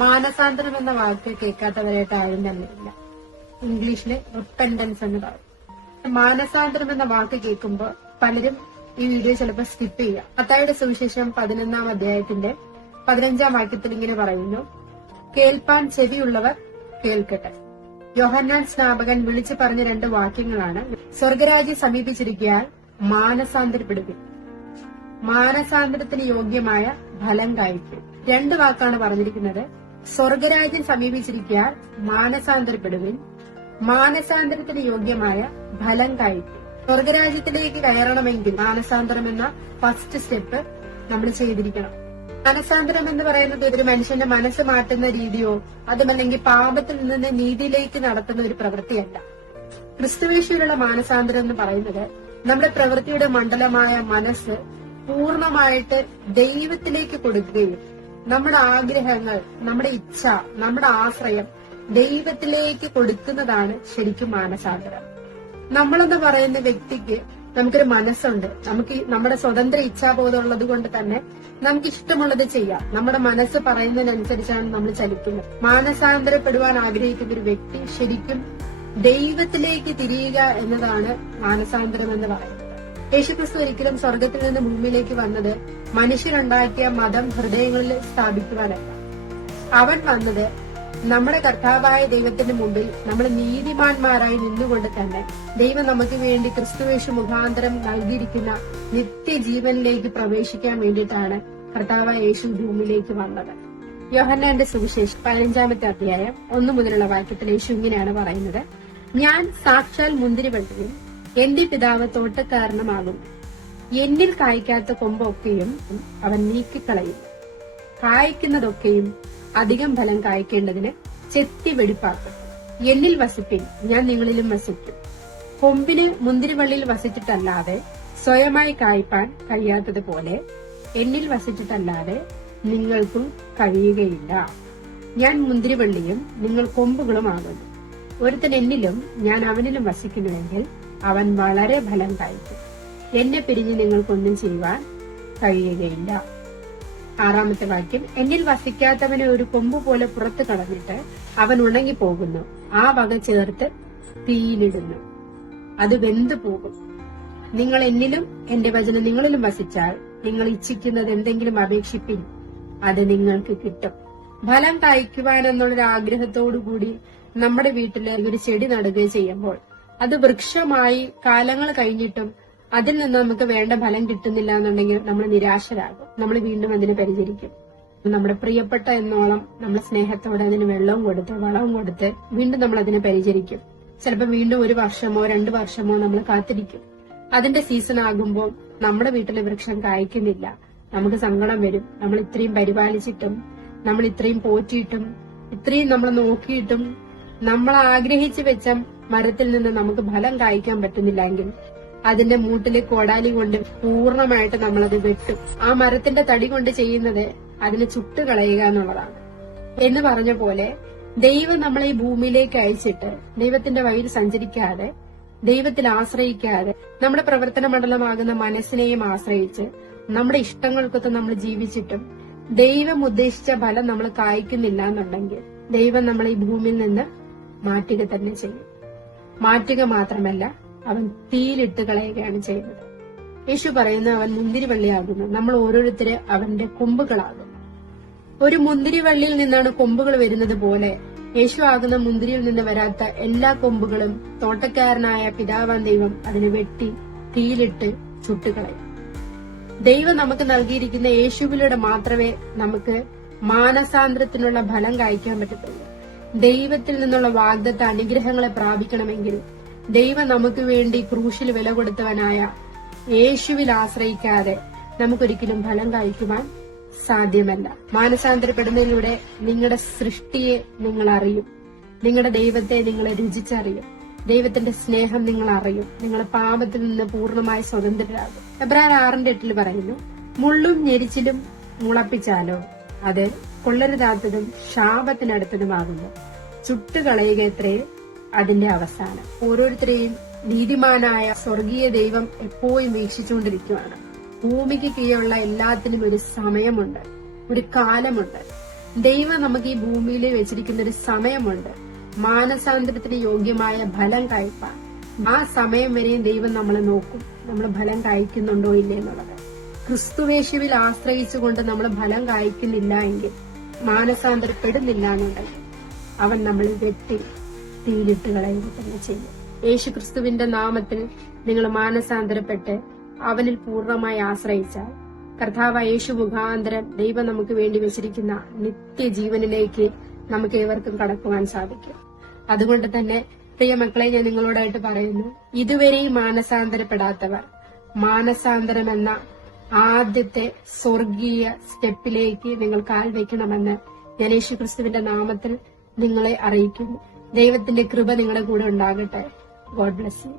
മാനസാന്തരം എന്ന വാക്ക് കേൾക്കാത്തവരായിട്ട് ആരും തന്നെ ഇല്ല. ഇംഗ്ലീഷില് റിപ്പന്റൻസ് എന്ന് പറയും. മാനസാന്തരം എന്ന വാക്ക് കേൾക്കുമ്പോൾ പലരും ഈ വീഡിയോ ചിലപ്പോൾ സ്കിപ്പ് ചെയ്യുക. മത്തായിയുടെ സുവിശേഷം 11-ാം അധ്യായത്തിന്റെ 15-ാം വാക്യത്തിൽ ഇങ്ങനെ പറയുന്നു, കേൾപ്പാൻ ചെവിയുള്ളവർ കേൾക്കട്ടെ. യോഹന്നാൻ സ്നാപകൻ വിളിച്ചു പറഞ്ഞ 2 വാക്യങ്ങളാണ്. സ്വർഗരാജ്യം സമീപിച്ചിരിക്കാൻ മാനസാന്തരപ്പെടുക, മാനസാന്തരത്തിന് യോഗ്യമായ ഫലം കായ്ക്കും. 2 വാക്കാണ് പറഞ്ഞിരിക്കുന്നത്. സ്വർഗരാജ്യം സമീപിച്ചിരിക്കാൻ മാനസാന്തരപ്പെടുവിൻ, മാനസാന്തരത്തിന് യോഗ്യമായ ഫലം കായ്ക്കും. സ്വർഗരാജ്യത്തിലേക്ക് കയറണമെങ്കിൽ മാനസാന്തരം എന്ന ഫസ്റ്റ് സ്റ്റെപ്പ് നമ്മൾ ചെയ്തിരിക്കണം. മാനസാന്തരം എന്ന് പറയുന്നത് ഒരു മനുഷ്യന്റെ മനസ്സ് മാറ്റുന്ന രീതിയോ അതുമല്ലെങ്കിൽ പാപത്തിൽ നിന്ന് നീതിയിലേക്ക് നടത്തുന്ന ഒരു പ്രവൃത്തിയല്ല. ക്രിസ്തുവേശുവിലുള്ള മാനസാന്തരം എന്ന് പറയുന്നത് നമ്മുടെ പ്രവൃത്തിയുടെ മണ്ഡലമായ മനസ്സ് പൂർണ്ണമായിട്ട് ദൈവത്തിലേക്ക് കൊടുക്കുകയും നമ്മുടെ ആഗ്രഹങ്ങൾ, നമ്മുടെ ഇച്ഛ, നമ്മുടെ ആശ്രയം ദൈവത്തിലേക്ക് കൊടുക്കുന്നതാണ് ശരിക്കും മാനസാന്തരം. നമ്മളെന്ന് പറയുന്ന വ്യക്തിക്ക് നമുക്കൊരു മനസ്സുണ്ട്. നമുക്ക് നമ്മുടെ സ്വതന്ത്ര ഇച്ഛാബോധം ഉള്ളത് കൊണ്ട് തന്നെ നമുക്ക് ഇഷ്ടമുള്ളത് ചെയ്യാം. നമ്മുടെ മനസ്സ് പറയുന്നതിനനുസരിച്ചാണ് നമ്മൾ ചലിക്കുന്നത്. മാനസാന്തരപ്പെടുവാൻ ആഗ്രഹിക്കുന്ന ഒരു വ്യക്തി ശരിക്കും ദൈവത്തിലേക്ക് തിരിയുക എന്നതാണ് മാനസാന്തരം എന്ന് പറയുന്നത്. യേശുക്രിസ്തു ഒരിക്കലും സ്വർഗത്തിൽ നിന്ന് ഭൂമിയിലേക്ക് വന്നത് മനുഷ്യരുണ്ടാക്കിയ മതം ഹൃദയങ്ങളിൽ സ്ഥാപിക്കുവാനല്ല. അവൻ വന്നത് നമ്മുടെ കർത്താവായ ദൈവത്തിന്റെ മുമ്പിൽ നമ്മൾ നീതിമാന്മാരായി നിന്നുകൊണ്ട് തന്നെ ദൈവം നമുക്ക് വേണ്ടി ക്രിസ്തുവേശു മുഖാന്തരം നൽകിയിരിക്കുന്ന നിത്യജീവനിലേക്ക് പ്രവേശിക്കാൻ വേണ്ടിയിട്ടാണ് കർത്താവായ യേശു ഭൂമിയിലേക്ക് വന്നത്. യോഹന്നാന്റെ സുവിശേഷം 15-ാമത്തെ അധ്യായം 1 മുതലുള്ള വാക്യത്തിൽ യേശു ഇങ്ങനെയാണ് പറയുന്നത്, ഞാൻ സാക്ഷാൽ മുന്തിരിവള്ളിയും എന്റെ പിതാവ് തോട്ടക്കാരനുമാകും. എന്നിൽ കായ്ക്കാത്ത കൊമ്പൊക്കെയും അവൻ നീക്കിക്കളയും, കായ്ക്കുന്നതൊക്കെയും അധികം ഫലം കായ്ക്കേണ്ടതിന് ചെത്തി വെടിപ്പാക്കും. എന്നിൽ വസിപ്പിൻ, ഞാൻ നിങ്ങളിലും വസിക്കും. കൊമ്പിന് മുന്തിരിവള്ളിയിൽ വസിച്ചിട്ടല്ലാതെ സ്വയമായി കായ്പാൻ കഴിയാത്തതുപോലെ എന്നിൽ വസിച്ചിട്ടല്ലാതെ നിങ്ങൾക്കും കഴിയുകയില്ല. ഞാൻ മുന്തിരിവള്ളിയും നിങ്ങൾ കൊമ്പുകളുമാകുന്നു. ഒരുത്തൻ എന്നിലും ഞാൻ അവനിലും വസിക്കുന്നുവെങ്കിൽ അവൻ വളരെ ഫലം കായ്ക്കും. എന്നെ പിരിഞ്ഞ് നിങ്ങൾക്കൊന്നും ചെയ്യുവാൻ കഴിയുകയില്ല. 6-ാമത്തെ വാക്യം, എന്നിൽ വസിക്കാത്തവനെ ഒരു കൊമ്പ് പോലെ പുറത്തു കളഞ്ഞിട്ട് അവൻ ഉണങ്ങിപ്പോകുന്നു. ആ വക ചേർത്ത് തീയിലിടുന്നു, അത് വെന്തു പോകും. നിങ്ങൾ എന്നിലും എന്റെ വചനം നിങ്ങളിലും വസിച്ചാൽ നിങ്ങൾ ഇച്ഛിക്കുന്നത് എന്തെങ്കിലും അപേക്ഷിപ്പിൻ, അത് നിങ്ങൾക്ക് കിട്ടും. ഫലം കായ്ക്കുവാൻ എന്നുള്ളൊരു ആഗ്രഹത്തോടുകൂടി നമ്മുടെ വീട്ടില് ഒരു ചെടി നടുകയും ചെയ്യുമ്പോൾ അത് വൃക്ഷമായി കാലങ്ങൾ കഴിഞ്ഞിട്ടും അതിൽ നിന്ന് നമുക്ക് വേണ്ട ഫലം കിട്ടുന്നില്ല എന്നുണ്ടെങ്കിൽ നമ്മൾ നിരാശരാകും. നമ്മൾ വീണ്ടും അതിനെ പരിചരിക്കും. നമ്മുടെ പ്രിയപ്പെട്ട എന്നോളം നമ്മൾ സ്നേഹത്തോടെ അതിന് വെള്ളവും കൊടുത്ത് വളവും കൊടുത്ത് വീണ്ടും നമ്മൾ അതിനെ പരിചരിക്കും. ചിലപ്പോൾ വീണ്ടും 1 വർഷമോ 2 വർഷമോ നമ്മൾ കാത്തിരിക്കും. അതിന്റെ സീസൺ ആകുമ്പോൾ നമ്മുടെ വീട്ടിലെ വൃക്ഷം കായ്ക്കുന്നില്ല. നമുക്ക് സങ്കടം വരും. നമ്മൾ ഇത്രയും പരിപാലിച്ചിട്ടും നമ്മൾ ഇത്രയും പോറ്റിയിട്ടും ഇത്രയും നമ്മൾ നോക്കിയിട്ടും നമ്മൾ ആഗ്രഹിച്ചു വെച്ച മരത്തിൽ നിന്ന് നമുക്ക് ഫലം കായ്ക്കാൻ പറ്റുന്നില്ലെങ്കിൽ അതിന്റെ മൂട്ടിലെ കോടാലി കൊണ്ട് പൂർണ്ണമായിട്ട് നമ്മളത് വെട്ടും. ആ മരത്തിന്റെ തടി കൊണ്ട് ചെയ്യുന്നത് അതിനെ ചുട്ടുകളയുക എന്നുള്ളതാണ്. എന്ന് പറഞ്ഞ പോലെ ദൈവം നമ്മളെ ഈ ഭൂമിയിലേക്ക് അയച്ചിട്ട് ദൈവത്തിന്റെ വഴിയിൽ സഞ്ചരിക്കാതെ, ദൈവത്തിൽ ആശ്രയിക്കാതെ, നമ്മുടെ പ്രവർത്തന മണ്ഡലമാകുന്ന മനസ്സിനെയും ആശ്രയിച്ച് നമ്മുടെ ഇഷ്ടങ്ങൾക്കൊക്കെ നമ്മൾ ജീവിച്ചിട്ടും ദൈവം ഉദ്ദേശിച്ച ഫലം നമ്മൾ കായ്ക്കുന്നില്ല എന്നുണ്ടെങ്കിൽ ദൈവം നമ്മളെ ഈ ഭൂമിയിൽ നിന്ന് മാറ്റുക തന്നെ ചെയ്യും. മാറ്റുക മാത്രമല്ല, അവൻ തീയിലിട്ട് കളയുകയാണ് ചെയ്യുന്നത്. യേശു പറയുന്നു, അവൻ മുന്തിരിവള്ളിയാകുന്നു, നമ്മൾ ഓരോരുത്തര് അവന്റെ കൊമ്പുകളാകുന്നു. ഒരു മുന്തിരിവള്ളിയിൽ നിന്നാണ് കൊമ്പുകൾ വരുന്നത് പോലെ യേശു ആകുന്ന മുന്തിരിയിൽ നിന്ന് വരാത്ത എല്ലാ കൊമ്പുകളും തോട്ടക്കാരനായ പിതാവാൻ ദൈവം അതിനെ വെട്ടി തീയിലിട്ട് ചുട്ടുകളയും. ദൈവം നമുക്ക് നൽകിയിരിക്കുന്ന യേശുവിലൂടെ മാത്രമേ നമുക്ക് മാനസാന്തരത്തിനുള്ള ഫലം കായ്ക്കാൻ പറ്റത്തുള്ളൂ. ദൈവത്തിൽ നിന്നുള്ള വാഗ്ദത്ത അനുഗ്രഹങ്ങളെ പ്രാപിക്കണമെങ്കിൽ ദൈവം നമുക്ക് വേണ്ടി ക്രൂശിൽ വില കൊടുത്തവനായ യേശുവിൽ ആശ്രയിക്കാതെ നമുക്കൊരിക്കലും ഫലം കായ്ക്കുവാൻ സാധ്യമല്ല. മാനസാന്തരപ്പെടുന്നതിലൂടെ നിങ്ങളുടെ സൃഷ്ടിയെ നിങ്ങൾ അറിയും, നിങ്ങളുടെ ദൈവത്തെ നിങ്ങളെ രുചിച്ചറിയും, ദൈവത്തിന്റെ സ്നേഹം നിങ്ങൾ അറിയും, നിങ്ങൾ പാപത്തിൽ നിന്ന് പൂർണ്ണമായി സ്വതന്ത്രരാകും. എബ്രായർ 6:8 പറയുന്നു, മുള്ളും ഞെരിച്ചിലും മുളപ്പിച്ചാലോ അത് കൊള്ളരുതാത്തതും ശാപത്തിനടുത്തതുമാകുന്നു, ചുട്ടുകളയുകയത്രേ അതിന്റെ അവസാനം. ഓരോരുത്തരെയും നീതിമാനായ സ്വർഗീയ ദൈവം എപ്പോഴും വീക്ഷിച്ചുകൊണ്ടിരിക്കുകയാണ്. ഭൂമിക്ക് കീഴിലുള്ള എല്ലാത്തിനും ഒരു സമയമുണ്ട്, ഒരു കാലമുണ്ട്. ദൈവം നമുക്ക് ഈ ഭൂമിയിൽ വെച്ചിരിക്കുന്ന ഒരു സമയമുണ്ട്, മാനസാന്തരത്തിന് യോഗ്യമായ ഫലം കായ്പാൻ. ആ സമയം വരെയും ദൈവം നമ്മളെ നോക്കും, നമ്മൾ ഫലം കായ്ക്കുന്നുണ്ടോ ഇല്ലേ എന്നുള്ളത്. ക്രിസ്തുവേശുവിൽ ആശ്രയിച്ചുകൊണ്ട് നമ്മൾ ഫലം കായ്ക്കുന്നില്ല എങ്കിൽ, മാനസാന്തരപ്പെടുന്നില്ല എന്നുണ്ടെങ്കിൽ അവൻ നമ്മൾ വെട്ടി തീയിലിട്ട് കളയുക തന്നെ ചെയ്യും. യേശു ക്രിസ്തുവിന്റെ നാമത്തിൽ നിങ്ങൾ മാനസാന്തരപ്പെട്ട് അവനിൽ പൂർണ്ണമായി ആശ്രയിച്ചാൽ കർത്താവ് യേശു മുഖാന്തരം ദൈവം നമുക്ക് വേണ്ടി വെച്ചിരിക്കുന്ന നിത്യജീവനിലേക്ക് നമുക്ക് ഏവർക്കും കടക്കുവാൻ സാധിക്കും. അതുകൊണ്ട് തന്നെ പ്രിയ മക്കളെ, ഞാൻ നിങ്ങളോടായിട്ട് പറയുന്നു, ഇതുവരെയും മാനസാന്തരപ്പെടാത്തവർ മാനസാന്തരം എന്ന ആദ്യത്തെ സ്വർഗീയ സ്റ്റെപ്പിലേക്ക് നിങ്ങൾ കാൽ വെക്കണമെന്ന് ഞാൻ യേശു ക്രിസ്തുവിന്റെ നാമത്തിൽ നിങ്ങളെ അറിയിക്കുന്നു. ദൈവത്തിന്റെ കൃപ നിങ്ങളുടെ കൂടെ ഉണ്ടാകട്ടെ. God bless you.